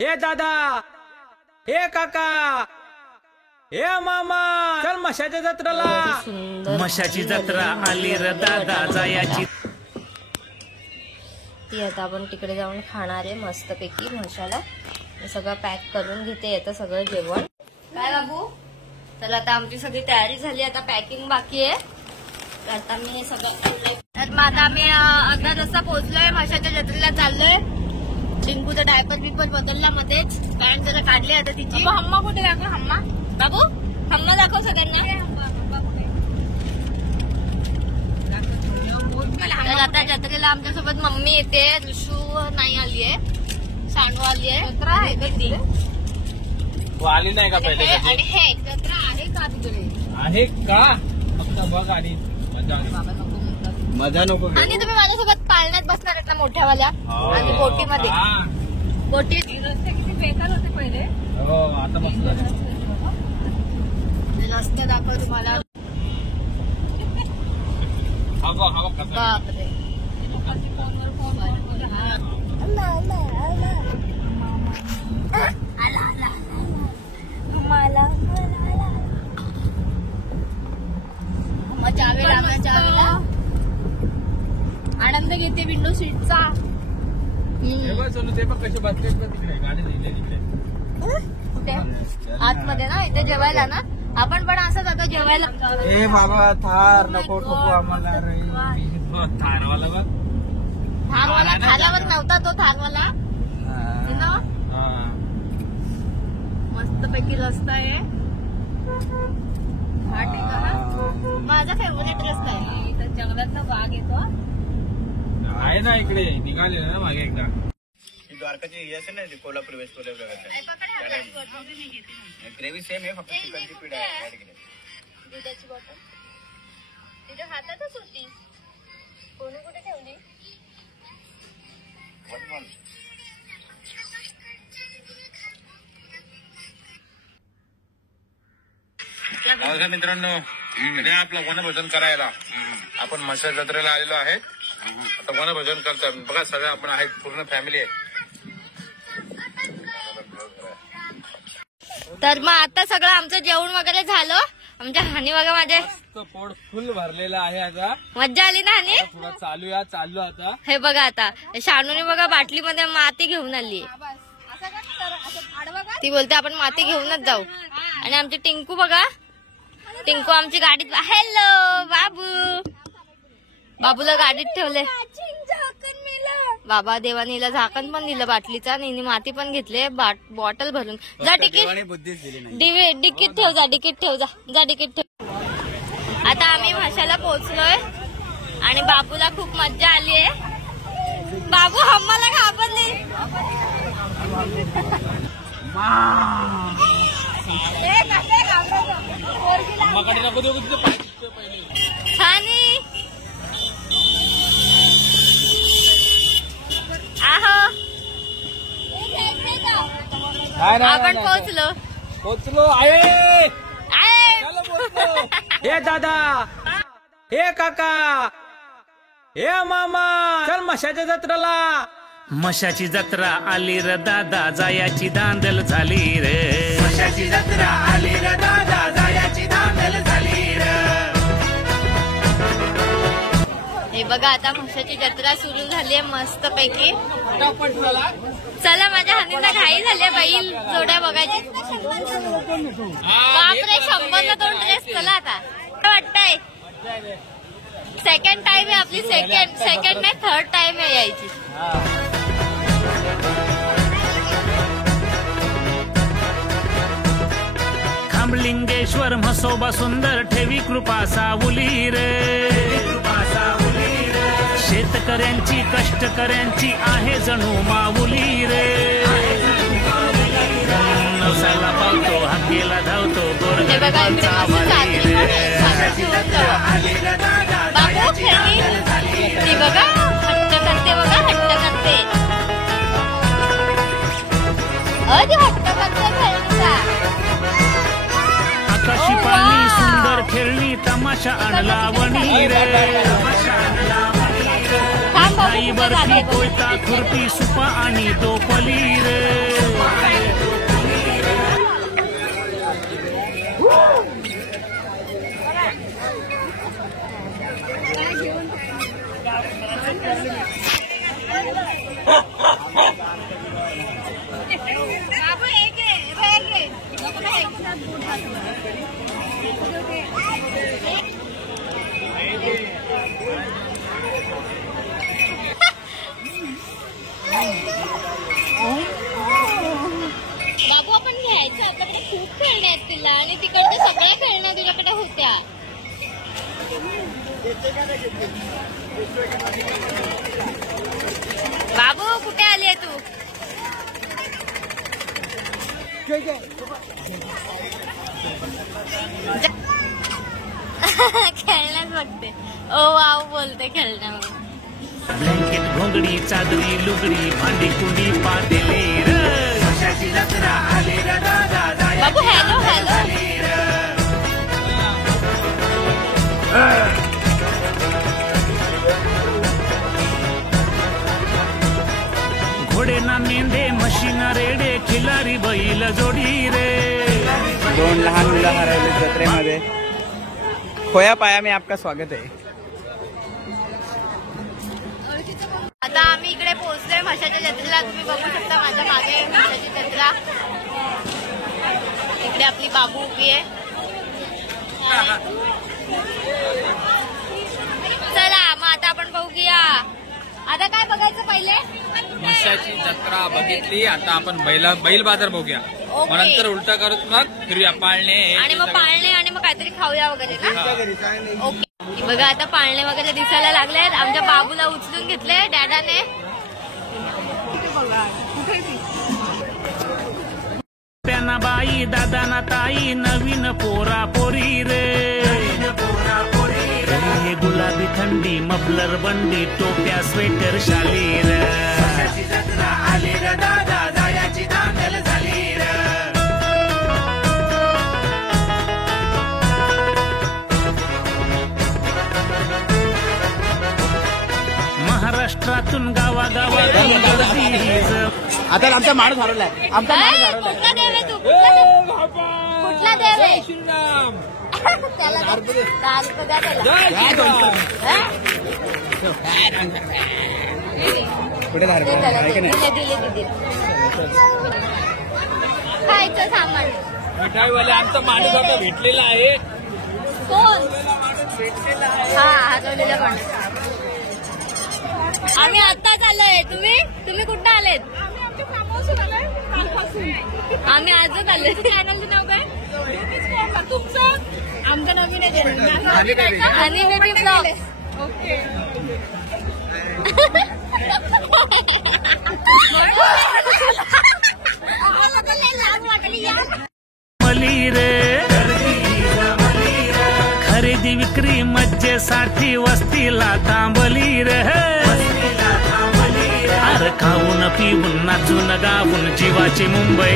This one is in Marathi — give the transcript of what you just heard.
हे दादा, हे काका, हे मामा, चल मशाच्या जत्रेला। मशाची जत्रा आली र दादा जायाची। ती आता आपण तिकडे जाऊन खाणार आहे मस्तपैकी मशाला। सगळं पॅक करून घेते आता सगळं जेवण। काय बाबू, चला आता आमची सगळी तयारी झाली, आता पॅकिंग बाकी आहे। तर आता मी हे सगळं तर मग आता आम्ही अर्धा रस्ता पोहोचलोय, मशाच्या जत्रेला चाललोय। टिंकूचा डायपर बिपर बदलला मध्येच, पॅन्ट जरा काढली आता तिची। हम्मा कुठे दाखव, हम्मा बाबू, हम्मा दाखव सगळ्यांना। तर आता जत्रेला आमच्यासोबत मम्मी येते, ऋषू नाही आली आहे, सानू आली आहे। जत्रा आहे आली नाही का पहिले? आणि हे जत्रा आहे का तिकडे? आहे का? फक्त बघ आणि मजा नको। आणि तुम्ही माझ्यासोबत पाळण्यात बसणार आहेत ना मोठ्यावाल्या, आणि बोटीमध्ये बोटी किती बेकार होते पहिले। हो आता मस्त रस्ते दाखव तुम्हाला। बापरे, आनंद घेते विंडो सीटचा। ते बघ कशी बसले तिकडे, गाडी लिहिले तिकडे कुठे आतमध्ये ना, इथे जेवायला ना आपण पण असं जातो जेवायला। ए बाबा थार नको ठोकू आम्हाला रे। थारवाला बघ, थारवाला थारावर नव्हता तो थारवाला ना, मस्त पैकी रस्ता आहे, घाट आहे का? माझा फेवरेट रस्ता आहे। इथं जंगलातला वाघ येतो आहे ना इकडे, निघाले ना मागे एकदा। द्वारकाची असेल ना कोल्हापूर वेस्ट ग्रेव्ही सेम आहे, फक्त चिकनची पीठ ऍड केली। दुधाची बॉटल तिच्या हातातच होती, कोणी कुठे ठेवली? नमस्कार मित्रांनो, आपलं वनभोजन करायला आपण मशा जत्रेला आलेलो आहे। आता वनभोजन करतात बघा, सगळं आपण आहेत, पूर्ण फॅमिली आहे। तर मग आता सगळं आमचं जेवण वगैरे झालं। आमच्या हानी बघा, माझे पोट फुल भरलेलं आहे। आता मज्जा आली ना हानी? थोडा चाललो आता। हे बघा, आता शानूने बघा बाटलीमध्ये माती घेऊन आली, ती बोलते आपण माती घेऊनच जाऊ। आणि आमची टिंकू बघा, टिंकू आमची गाडीत, हॅलो बाबू, बाबूला गाडीत ठेवले। बाबा देवानीला झाकण पण दिलं बाटलीचा, आणि माती पण घेतले बॉटल भरून। जा डिकीट ठेव, जा डिकीट ठेव, जा डिकीट ठेव। आता आम्ही भाषाला पोहोचलोय आणि बाबूला खूप मज्जा आली आहे। बाबू हम्माला घाबरली, आपण पोहोचलो आहे। हे दादा, हे काका, हे मामा, चल मशाच्या जत्रेला। मशाची जत्रा आली र दादा जायाची दांदल झाली रे। मशाची जत्रा आली र दादा जायाची दांदल झाली रे। हे बघा, आता मशाची जत्रा सुरू झाली आहे मस्त पैकी। चला, माझ्या हानींना घाई झाली, बैल जोड्या बघायची। बापरे, 100 दोन ड्रेस। चला आता, वाटतंय सेकंड टाइम आहे आपली, सेकंड नाही थर्ड टाइम आहे यायची। खांबलिंगेश्वर म्हसोबा सुंदर ठेवी कृपा सावली रे। शेतकऱ्यांची कष्टकऱ्यांची आहे जणू माऊली रे। नवसाला पावतो, हाकेला धावतो, गोरगरिबांचा वाली रे। बाबू खेळणी ती बघा, हट्ट करते बघा, हट्ट करते, हट्ट करते खेळणीचा। आकाशी पाणी सुंदर खेळणी, तमाशा आणला वणी रे। आई बर्फी, कोयता, खुर्पी, सुपा आणि टोपली रे। बाबू आपण घ्यायचं, आपल्याकडे खूप खेळणे आहेत तिला आणि तिकडच्या सगळ्या खेळण्या तुझ्याकडे होत्या. बाबू कुठे आली आहे तू? खेळण्यात बघते. ओ वाव बोलते खेळण्यामध्ये. ब्लँकेट घोंगडी चादरी लुगडी भांडी कुंडी पातेले र वर्षाची जत्रा आली र दादा जाया बाबू हॅलो हॅलो. घोडे ना मेंढे म्हशीना रेडे खिलारी बैल जोडी रे. 2 लहान मुलं हरवले जत्रेमध्ये. खोया पाया में आपका स्वागत आहे. आता आम्ही इकडे पोहोचलोय म्हशाच्या जत्रेला. तुम्ही बघू शकता माझ्या मागे म्हशाची जत्रा. इकडे आपली बाबू उभी आहे. चला मग आता आपण बघूया. आता काय बघायचं पहिले? म्हशाची जत्रा बघितली, आता आपण बैल बाजार बघूया. ओके. मग नंतर उलटा करत मग फिरूया पाळणे आणि मग पाळणे आणि मग काहीतरी खाऊया वगैरे ना. ओके. बघा आता पाळणे वगैरे दिसायला लागलेत. आमच्या बाबूला उचलून घेतले डॅडाने. प्याना बाई दादाना ताई नवीन पोरा पोरी रे. हे गुलाबी थंडी मफलर बंडी टोप्या स्वेटर शाली रे. वर्षाची जत्रा आली रे दादा जायाची धांदल झाली रे. महाराष्ट्रातून गावागावातून गर्दी. आता आमचा माणूस हरवलाय. आमचा माणूस हरवलाय. कुठला देव आहे तू? कुठला देव आहे? त्याला दहा रुपये द्या त्याला. कुठे हरवलाय? दिले. खायचं सामान. मिठाईवाले आमचा माणूस आता भेटलेला आहे. कोण? हा हरवलेला माणूस. आम्ही आत्ताच आलोय. तुम्ही कुठं आलेत? आम्ही आजच आलोय. चॅनलचं नाव काय तुमचं? आमचं नवीन आहे आणि बेबी ब्लॉग. ओके. मली रे खरेदी विक्री मज्जेसाठी वस्तीला थांबली रे. अरे खाऊन पिऊन नाचून गाऊन जीवाची मुंबई